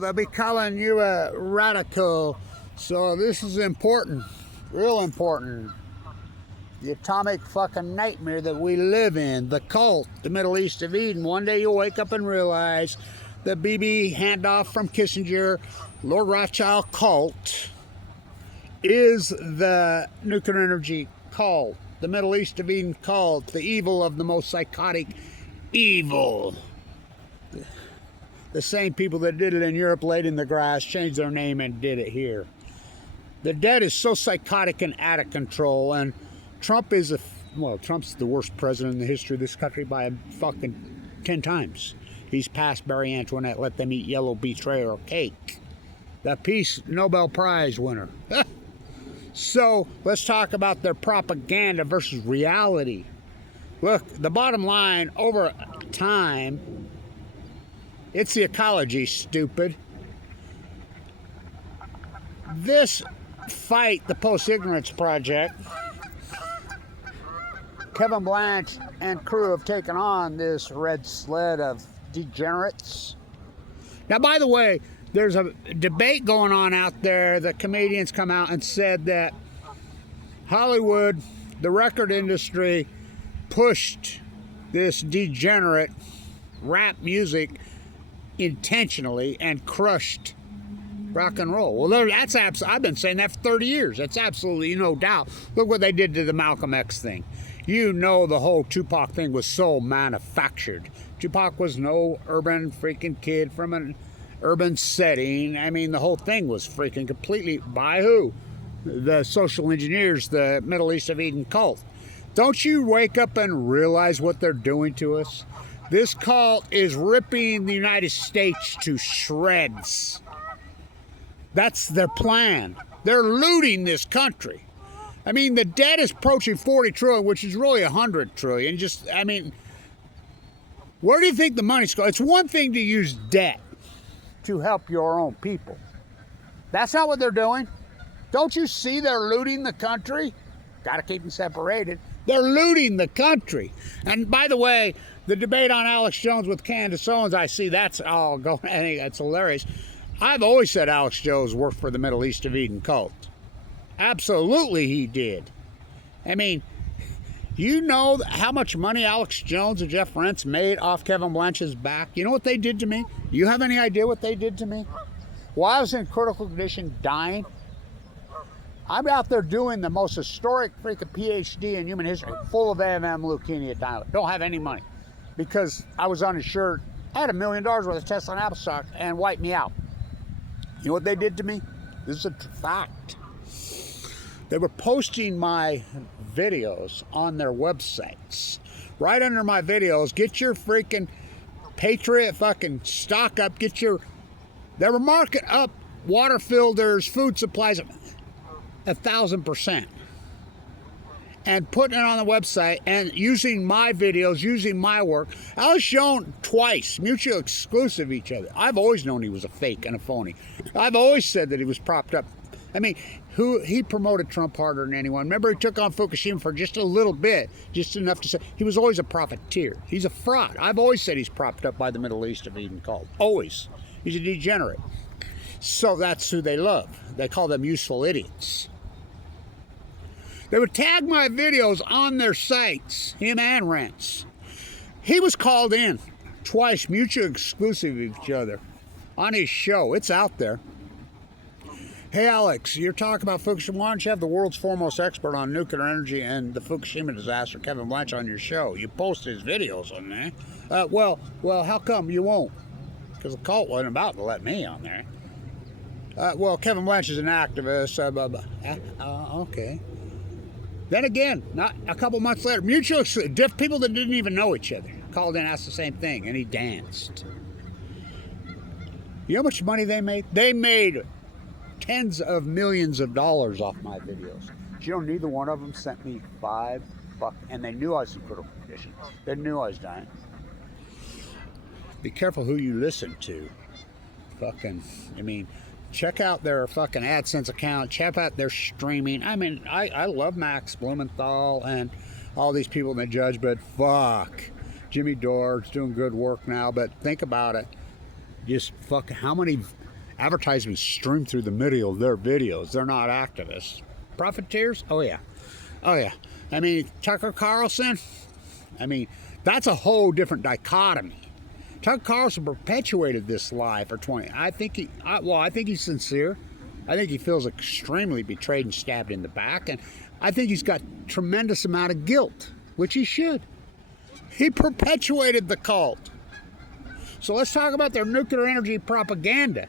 They'll be calling you a radical. So this is important, real important. The atomic fucking nightmare that we live in, the cult, the Middle East of Eden. One day you'll wake up and realize the BB handoff from Kissinger, Lord Rothschild cult is the nuclear energy cult, the Middle East of Eden cult, the evil of the most psychotic evil. The same people that did it in Europe, laid in the grass, changed their name and did it here. The dead is so psychotic and out of control, and Trump is Trump's the worst president in the history of this country by a fucking 10 times. He's passed Marie Antoinette, let them eat yellow betrayal cake. The Peace Nobel Prize winner. So let's talk about their propaganda versus reality. Look, the bottom line, over time, it's the ecology, stupid. This fight, the Post-Ignorance Project, Kevin Blanch and crew have taken on this red sled of degenerates. Now, by the way, there's a debate going on out there. The comedians come out and said that Hollywood, the record industry, pushed this degenerate rap music intentionally and crushed rock and roll. Well, I've been saying that for 30 years. That's absolutely no doubt. Look what they did to the Malcolm X thing. You know, the whole Tupac thing was so manufactured. Tupac was no urban freaking kid from an urban setting. I mean, the whole thing was freaking completely by who? The social engineers, the Middle East of Eden cult. Don't you wake up and realize what they're doing to us? This cult is ripping the United States to shreds. That's their plan. They're looting this country. I mean, the debt is approaching 40 trillion, which is really 100 trillion. Where do you think the money's going? It's one thing to use debt to help your own people. That's not what they're doing. Don't you see they're looting the country? Got to keep them separated. They're looting the country. And by the way, the debate on Alex Jones with Candace Owens, I see that's all going. I think that's hilarious. I've always said Alex Jones worked for the Middle East of Eden cult. Absolutely he did. I mean, you know how much money Alex Jones and Jeff Rentz made off Kevin Blanch's back? You know what they did to me? You have any idea what they did to me? While I was in critical condition dying, I'm out there doing the most historic freaking PhD in human history, full of AMM leukemia, don't have any money because I was uninsured. I had $1 million worth of Tesla and Apple stock and wiped me out. You know what they did to me? This is a fact. They were posting my videos on their websites. Right under my videos, get your freaking Patriot fucking stock up, they were marking up water filters, food supplies, 1,000%. And putting it on the website and using my videos, using my work. I was shown twice, mutually exclusive each other. I've always known he was a fake and a phony. I've always said that he was propped up. I mean, he promoted Trump harder than anyone. Remember, he took on Fukushima for just a little bit, just enough to say he was always a profiteer. He's a fraud. I've always said he's propped up by the Middle East of Eden cult. Always. He's a degenerate. So that's who they love. They call them useful idiots. They would tag my videos on their sites, him and Rentz. He was called in twice, mutually exclusive of each other, on his show. It's out there. Hey, Alex, you're talking about Fukushima. Why don't you have the world's foremost expert on nuclear energy and the Fukushima disaster, Kevin Blanch, on your show? You post his videos on there. Well, how come you won't? Because the cult wasn't about to let me on there. Well, Kevin Blanch is an activist. Okay. Then again, not a couple months later, people that didn't even know each other called in, asked the same thing, and he danced. You know how much money they made? They made tens of millions of dollars off my videos. Do you know, neither one of them sent me $5, and they knew I was in critical condition. They knew I was dying. Be careful who you listen to. Check out their fucking AdSense account. Check out their streaming. I mean, I love Max Blumenthal and all these people that judge, but fuck. Jimmy Dore's doing good work now, but think about it. Just fuck, how many advertisements stream through the middle of their videos? They're not activists. Profiteers? Oh yeah. Oh yeah. I mean, Tucker Carlson, I mean, that's a whole different dichotomy. Tucker Carlson perpetuated this lie for 20. I think he's sincere. I think he feels extremely betrayed and stabbed in the back, and I think he's got tremendous amount of guilt, which he should. He perpetuated the cult. So let's talk about their nuclear energy propaganda.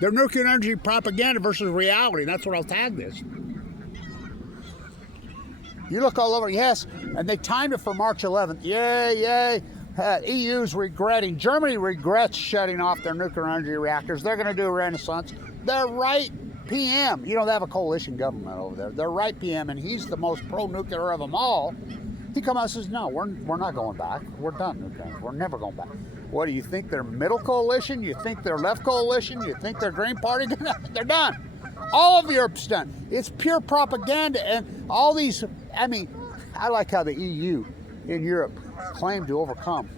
Their nuclear energy propaganda versus reality. That's what I'll tag this. You look all over, yes, and they timed it for March 11th. Yay, yay. EU's regretting. Germany regrets shutting off their nuclear energy reactors. They're going to do a Rennisanse. They're right PM. You know, they have a coalition government over there. They're right PM, and he's the most pro-nuclear of them all. He comes out and says, no, we're not going back. We're done nuclear. We're never going back. What, do you think they're middle coalition? You think they're left coalition? You think they're Green Party? They're done. All of Europe's done. It's pure propaganda. And all these, I mean, I like how the EU in Europe claim to overcome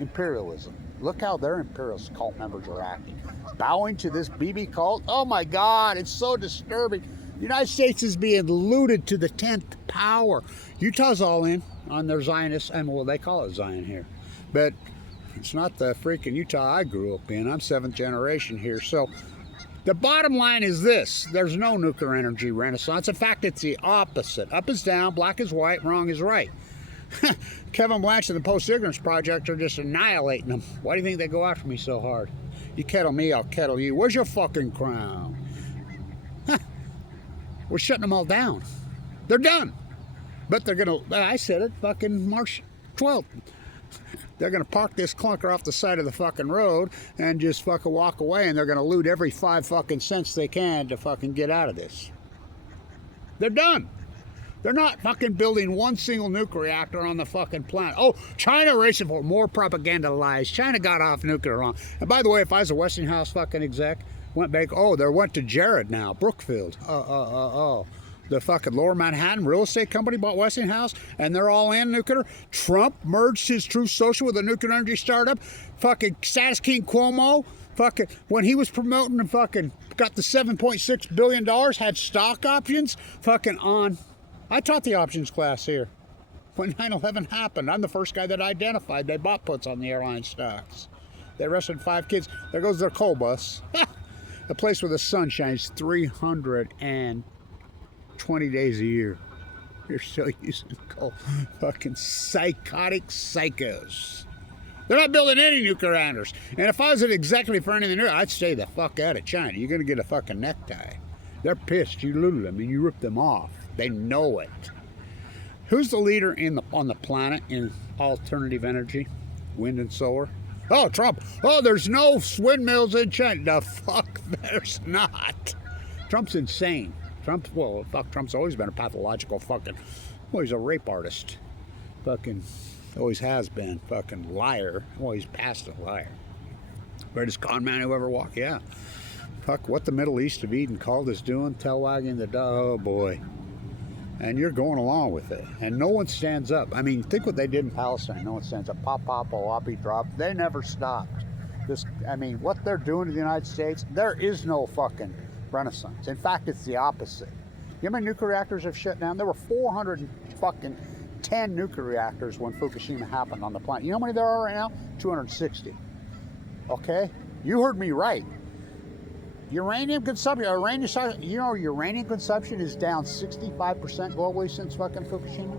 imperialism. Look how their imperialist cult members are acting. Bowing to this BB cult. Oh my God, it's so disturbing. The United States is being looted to the 10th power. Utah's all in on their Zionists, and well, they call it Zion here. But it's not the freaking Utah I grew up in. I'm 7th generation here. So the bottom line is this. There's no nuclear energy renaissance. In fact, it's the opposite. Up is down, black is white, wrong is right. Kevin Blanch and the Post-Ignorance Project are just annihilating them. Why do you think they go after me so hard? You kettle me, I'll kettle you. Where's your fucking crown? We're shutting them all down. They're done. But they're going to, I said it, fucking March 12th. They're going to park this clunker off the side of the fucking road and just fucking walk away, and they're going to loot every 5 fucking cents they can to fucking get out of this. They're done. They're not fucking building one single nuclear reactor on the fucking planet. Oh, China racing for more propaganda lies. China got off nuclear wrong. And by the way, if I was a Westinghouse fucking exec, went back, oh, they went to Jared now, Brookfield. The fucking Lower Manhattan real estate company bought Westinghouse, and they're all in nuclear. Trump merged his Truth Social with a nuclear energy startup. Fucking Status King Cuomo, fucking, when he was promoting and fucking got the $7.6 billion, had stock options, fucking on. I taught the options class here when 9/11 happened. I'm the first guy that identified they bought puts on the airline stocks. They arrested 5 kids. There goes their coal bus. A place where the sun shines 320 days a year. You're still using coal. Fucking psychotic psychos. They're not building any nuclear reactors. And if I was an executive for anything new, I'd stay the fuck out of China. You're going to get a fucking necktie. They're pissed. You looted them and you ripped them off. They know it. Who's the leader on the planet in alternative energy? Wind and solar? Oh, Trump. Oh, there's no windmills in China. The fuck, there's not. Trump's insane. Trump's always been a pathological fucking, well, he's a rape artist. Fucking, always has been. Fucking liar. Well, he's past a liar. Greatest con man who ever walked, yeah. Fuck, what the Middle East of Eden called us doing, tail wagging the dog, oh boy. And you're going along with it. And no one stands up. I mean, think what they did in Palestine. No one stands up. Pop, pop, oppie, drop. They never stopped. I mean, what they're doing to the United States, there is no fucking renaissance. In fact, it's the opposite. You know how many nuclear reactors have shut down? There were 410 nuclear reactors when Fukushima happened on the planet. You know how many there are right now? 260. Okay? You heard me right. Uranium consumption, uranium consumption is down 65% globally since fucking Fukushima.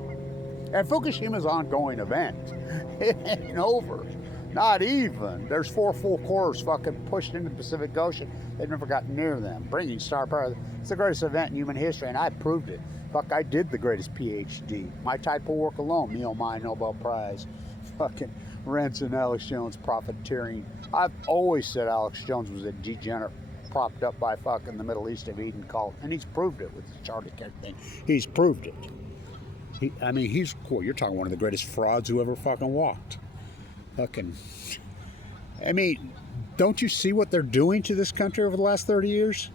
And Fukushima's an ongoing event. It ain't over. Not even. There's 4 full cores fucking pushed into the Pacific Ocean. They've never got near them. Bringing star power. It's the greatest event in human history, and I proved it. Fuck, I did the greatest PhD. My type of work alone, me oh my Nobel Prize. Fucking Rennisanse and Alex Jones profiteering. I've always said Alex Jones was a degenerate propped up by fucking the Middle East of Eden cult, and he's proved it with the Charlie Kirk thing. He's proved it. He's cool. You're talking one of the greatest frauds who ever fucking walked. Fucking, don't you see what they're doing to this country over the last 30 years?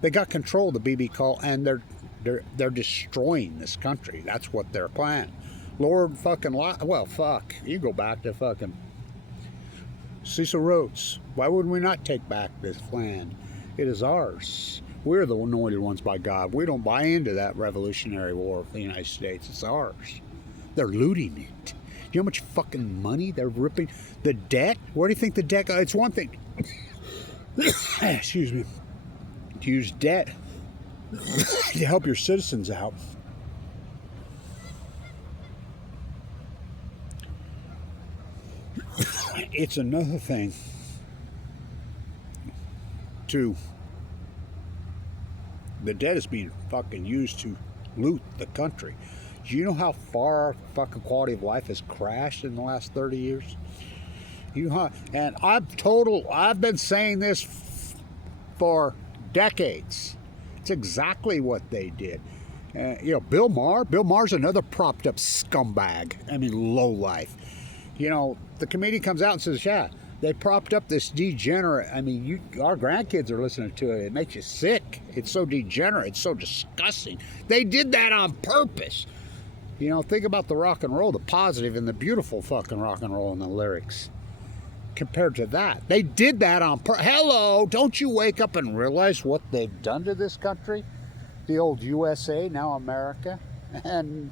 They got control of the BB cult, and they're destroying this country. That's what their plan. Lord fucking, well, fuck. You go back to fucking Cecil Rhodes, why would we not take back this land? It is ours. We're the anointed ones by God. We don't buy into that Revolutionary War of the United States. It's ours. They're looting it. You know how much fucking money they're ripping? The debt? Where do you think the debt? It's one thing. Excuse me. To use debt to help your citizens out. It's another thing to the debt is being fucking used to loot the country. Do you know how far our fucking quality of life has crashed in the last 30 years? And I've been saying this for decades. It's exactly what they did. Bill Maher's another propped up scumbag. I mean, lowlife. The comedian comes out and says, yeah, they propped up this degenerate. I mean, our grandkids are listening to it. It makes you sick. It's so degenerate. It's so disgusting. They did that on purpose. Think about the rock and roll, the positive and the beautiful fucking rock and roll in the lyrics. Compared to that, they did that on purpose. Hello, don't you wake up and realize what they've done to this country? The old USA, now America. And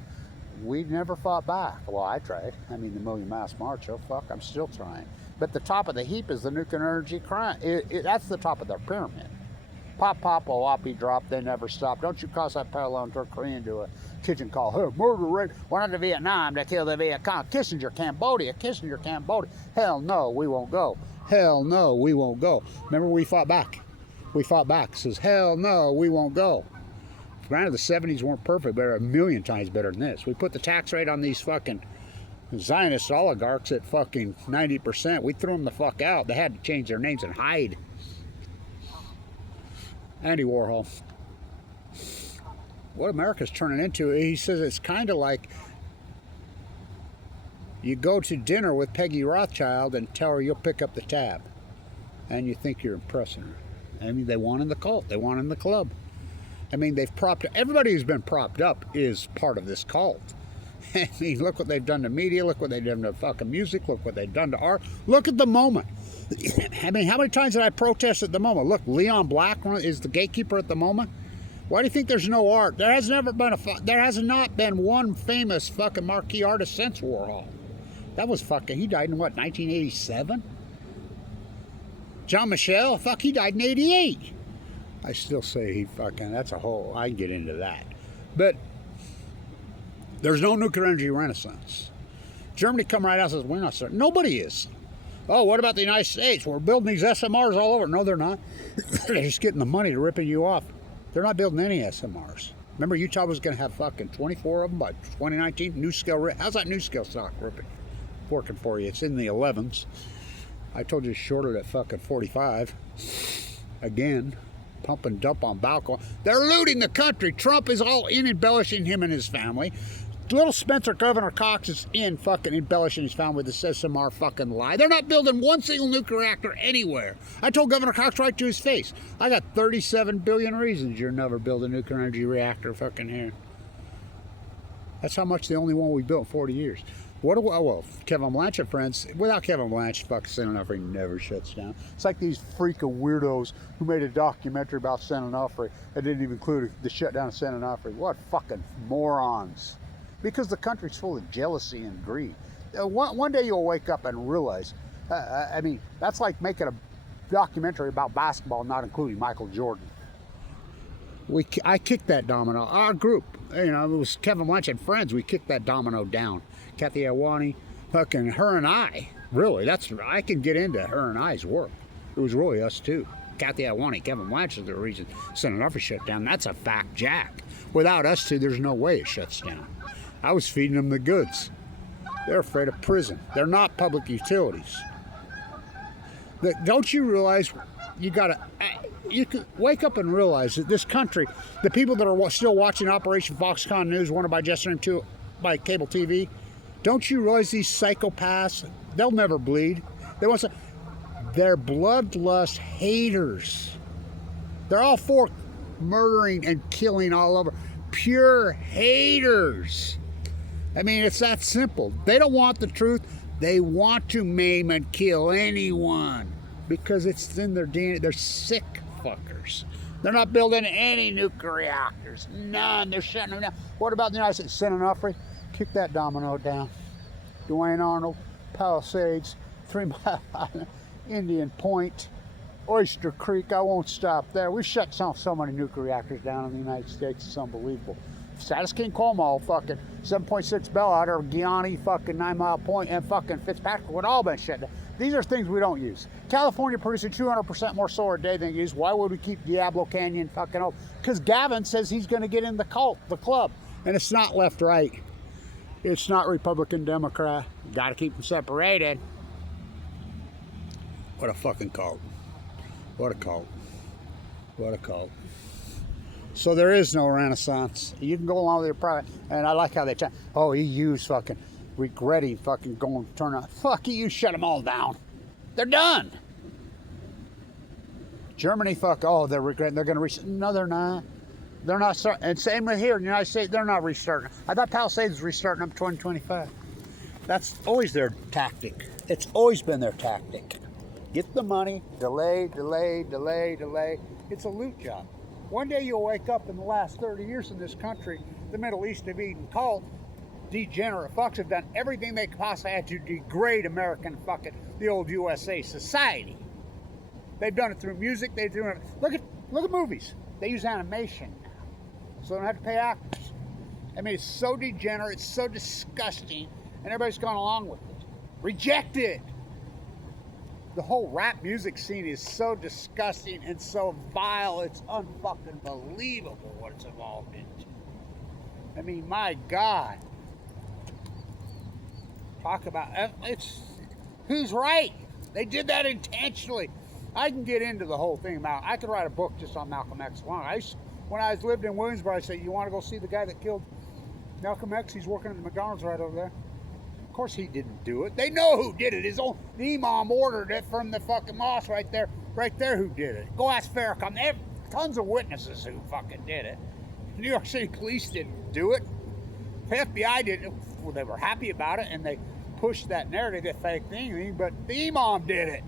we never fought back. Well, I tried. I mean, the Million Mass March, oh fuck, I'm still trying. But the top of the heap is the nuclear energy crime. That's the top of their pyramid. Pop, pop, oh, whoppy drop, they never stop. Don't you cross that parallel and turn Korea into a kitchen call. Hey, murder rate, went into Vietnam to kill the Viet Cong. Kissinger, Cambodia. Hell no, we won't go. Hell no, we won't go. Remember, we fought back. Says, hell no, we won't go. Granted, the 70s weren't perfect, but they're a million times better than this. We put the tax rate on these fucking Zionist oligarchs at fucking 90%. We threw them the fuck out. They had to change their names and hide. Andy Warhol. What America's turning into, he says it's kind of like you go to dinner with Peggy Rothschild and tell her you'll pick up the tab. And you think you're impressing her. I mean, they want in the cult. They want in the club. I mean, everybody who's been propped up is part of this cult. I mean, look what they've done to media. Look what they've done to fucking music. Look what they've done to art. Look at the moment. I mean, how many times did I protest at the moment? Look, Leon Black is the gatekeeper at the moment. Why do you think there's no art? There has not been one famous fucking marquee artist since Warhol. That was fucking, he died in what, 1987? John Michel, fuck, he died in 88. I still say he fucking, that's a whole, I can get into that. But there's no nuclear energy renaissance. Germany come right out and says, we're not certain. Nobody is. Oh, what about the United States? We're building these SMRs all over. No, they're not. They're just getting the money to ripping you off. They're not building any SMRs. Remember, Utah was going to have fucking 24 of them by 2019? NuScale, how's that NuScale stock working for you? It's in the 11s. I told you shorted at fucking 45. Again, pump and dump on Balco. They're looting the country. Trump is all in embellishing him and his family. Little Spencer, Governor Cox, is in fucking embellishing his family with this SMR fucking lie. They're not building one single nuclear reactor anywhere. I told Governor Cox right to his face, I got 37 billion reasons you'll never build a nuclear energy reactor fucking here. That's how much the only one we built in 40 years. Well, Kevin Blanch and friends, without Kevin Blanch, fucking San Onofre never shuts down. It's like these freaking weirdos who made a documentary about San Onofre and didn't even include the shutdown of San Onofre. What fucking morons. Because the country's full of jealousy and greed. One day you'll wake up and realize, I mean, that's like making a documentary about basketball not including Michael Jordan. I kicked that domino. Our group, it was Kevin Blanch and friends, we kicked that domino down. Kathy Iwani, fucking her and I, really, I can get into her and I's work. It was really us two. Kathy Iwani, Kevin Blanch is the reason San Onofre shut down. That's a fact, Jack. Without us two, there's no way it shuts down. I was feeding them the goods. They're afraid of prison. They're not public utilities. Don't you realize you can wake up and realize that this country, the people that are still watching Operation Foxconn News, wanted by Jessamine 2 by cable TV, don't you realize these psychopaths, they'll never bleed. They're bloodlust haters. They're all for murdering and killing all over. Pure haters. I mean, it's that simple. They don't want the truth. They want to maim and kill anyone because it's in their DNA. They're sick fuckers. They're not building any nuclear reactors. None. They're shutting them down. What about the United States? San Onofre? Kick that domino down. Dwayne Arnold, Palisades, 3 Mile Island, Indian Point, Oyster Creek. I won't stop there. We shut so many nuclear reactors down in the United States. It's unbelievable. Status King Como, fucking 7.6 Bell out of Guiani, fucking 9 Mile Point, and fucking Fitzpatrick would all been shut down. These are things we don't use. California producing 200% more solar a day than we use. Why would we keep Diablo Canyon fucking open? Because Gavin says he's going to get in the cult, the club. And it's not left-right. It's not Republican-Democrat. Got to keep them separated. What a fucking cult. What a cult. What a cult. So there is no Renaissance. You can go along with your private, and I like how they tell. Oh, EU's fucking regretting fucking going to turn on. Fuck you, shut them all down. They're done. Germany, fuck. Oh, they're regretting. They're going to restart. No, they're not. They're not starting. And same with here in the United States. They're not restarting. I thought Palisades was restarting up 2025. That's always their tactic. It's always been their tactic. Get the money, delay, delay, delay, delay. It's a loot job. One day you'll wake up in the last 30 years in this country, the Middle East have Eden cult, degenerate fucks have done everything they possibly had to degrade American fucking, the old USA society. They've done it through music, they've done it, look at movies. They use animation now, so they don't have to pay actors. I mean, it's so degenerate, it's so disgusting, and everybody's gone along with it. Reject it. The whole rap music scene is so disgusting and so vile, it's unfucking believable what it's evolved into. I mean, my God. Talk about, he's right. They did that intentionally. I can get into the whole thing about, I could write a book just on Malcolm X alone. When I lived in Williamsburg, I said, you want to go see the guy that killed Malcolm X? He's working at the McDonald's right over there. Of course he didn't do it. They know who did it. The imam ordered it from the fucking mosque right there who did it. Go ask Farrakhan. They have tons of witnesses who fucking did it. New York City police didn't do it. The FBI didn't. Well, they were happy about it and they pushed that narrative, that fake thing, but the imam did it.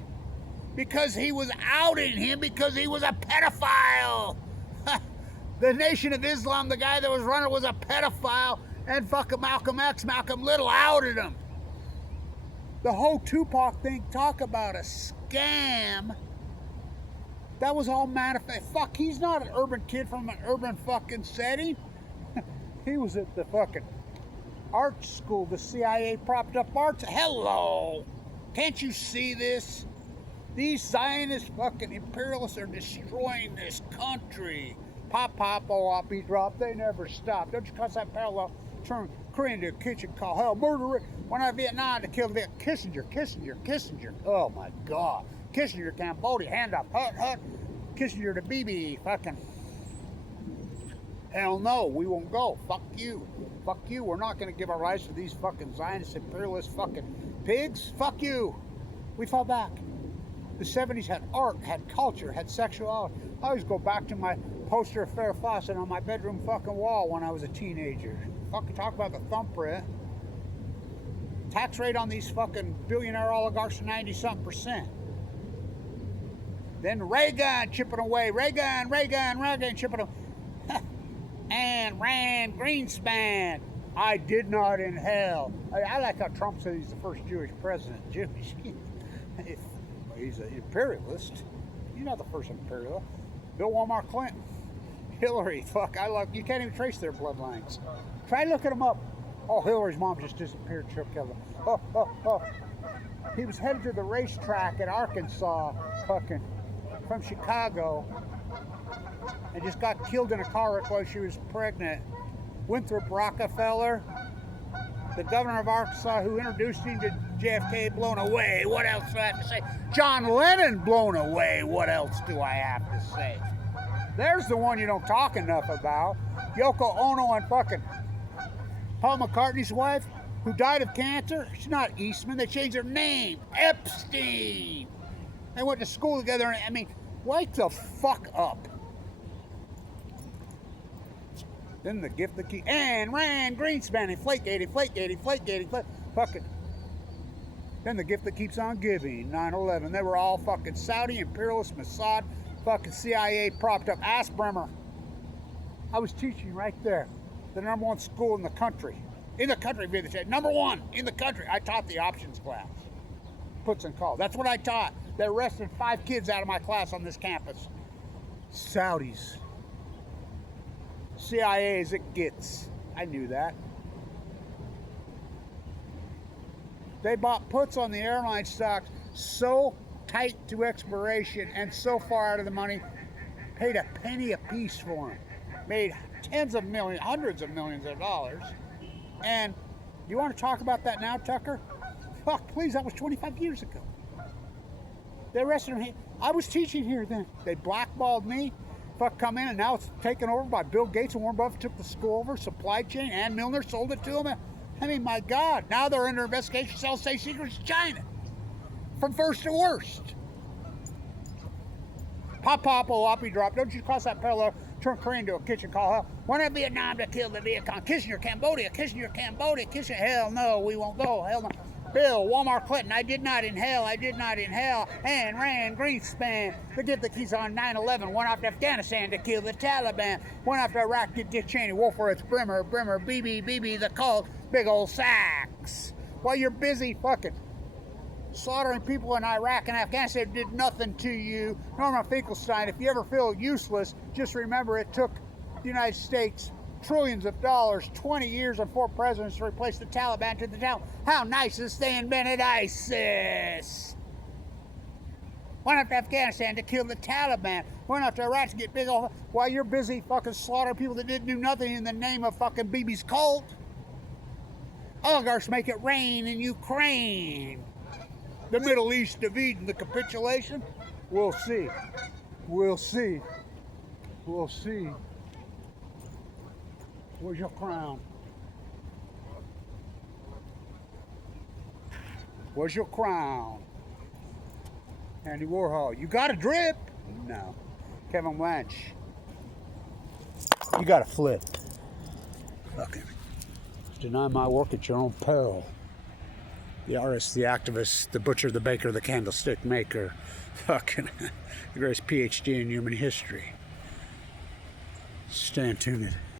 Because he was outing him because he was a pedophile. The Nation of Islam, the guy that was running was a pedophile. And fucking Malcolm X, Malcolm Little outed him. The whole Tupac thing, talk about a scam. That was all manifest. Fuck, he's not an urban kid from an urban fucking setting. He was at the fucking art school, the CIA propped up arts. Hello. Can't you see this? These Zionist fucking imperialists are destroying this country. Pop, pop, oh, beat drop. They never stop. Don't you cross that parallel? Turn Korea into a kitchen call. Hell, murder it. When I Vietnam to kill the Kissinger. Oh my God. Kissinger, Cambodia, hand up. Hut. Kissinger to BB. Fucking. Hell no, we won't go. Fuck you. Fuck you. We're not going to give our lives to these fucking Zionist imperialist fucking pigs. Fuck you. We fall back. The 70s had art, had culture, had sexuality. I always go back to my poster of Farrah Fawcett on my bedroom fucking wall when I was a teenager. Fucking talk about the thumbprint. Tax rate on these fucking billionaire oligarchs are 90-something%. Then Reagan chipping away. Reagan chipping away. And Rand Greenspan. I did not inhale. I like how Trump said he's the first Jewish president. Jewish. He's an imperialist. He's not the first imperialist. Bill Walmart Clinton. Hillary. Fuck, you can't even trace their bloodlines. Try looking them up. Oh, Hillary's mom just disappeared. Oh. He was headed to the racetrack at Arkansas, fucking, from Chicago, and just got killed in a car wreck while she was pregnant. Winthrop Rockefeller, the governor of Arkansas who introduced him to JFK, blown away. What else do I have to say? John Lennon, blown away. What else do I have to say? There's the one you don't talk enough about. Yoko Ono and fucking Paul McCartney's wife, who died of cancer. She's not Eastman. They changed her name. Epstein. They went to school together. I mean, wake the fuck up. Then the gift, the key. And Rand Greenspan, Inflategate. Fucking. Then the gift that keeps on giving, 9/11. They were all fucking Saudi, imperialist, Mossad, fucking CIA propped up. Ask Bremer. I was teaching right there. The #1 school in the country. In the country, #1 in the country. I taught the options class. Puts and calls. That's what I taught. They arrested 5 kids out of my class on this campus. Saudis. CIA as it gets. I knew that. They bought puts on the airline stocks so tight to expiration and so far out of the money, paid a penny a piece for them. Made tens of millions, hundreds of millions of dollars. And you want to talk about that now, Tucker? Fuck, please, that was 25 years ago. They arrested me. I was teaching here then. They blackballed me. Fuck, come in, and now it's taken over by Bill Gates and Warren Buffett took the school over, supply chain, and Milner sold it to them. I mean, my God, now they're under investigation, sell state secrets to China. From first to worst. Pop, whoppy drop. Don't you cross that parallel, turn Korea into a kitchen call hell. Went to Vietnam to kill the Viet Cong. Kissinger, Cambodia, Kissinger. Hell no, we won't go. Hell no. Bill, Walmart, Clinton, I did not inhale, and Rand, Greenspan, the gift that keeps on 9/11, went off to Afghanistan to kill the Taliban, went off to Iraq to Dick Cheney, Wolfowitz, Bremer, BB, the cult, big old sacks. While you're busy fucking slaughtering people in Iraq and Afghanistan did nothing to you. Norman Finkelstein, if you ever feel useless, just remember it took the United States trillions of dollars, 20 years and 4 presidents to replace the Taliban to the Taliban. How nice is they invented ISIS. Went up to Afghanistan to kill the Taliban. Went up to Iraq to get big old... While you're busy fucking slaughtering people that didn't do nothing in the name of fucking Bibi's cult. Oligarchs make it rain in Ukraine. The Middle East of Eden, the capitulation. We'll see. We'll see. We'll see. Where's your crown? Where's your crown? Andy Warhol. You got a drip? No. Kevin Blanch. You got a flip. Fucking deny my work at your own peril. The artist, the activist, the butcher, the baker, the candlestick maker. Fucking the greatest PhD in human history. Stay tuned.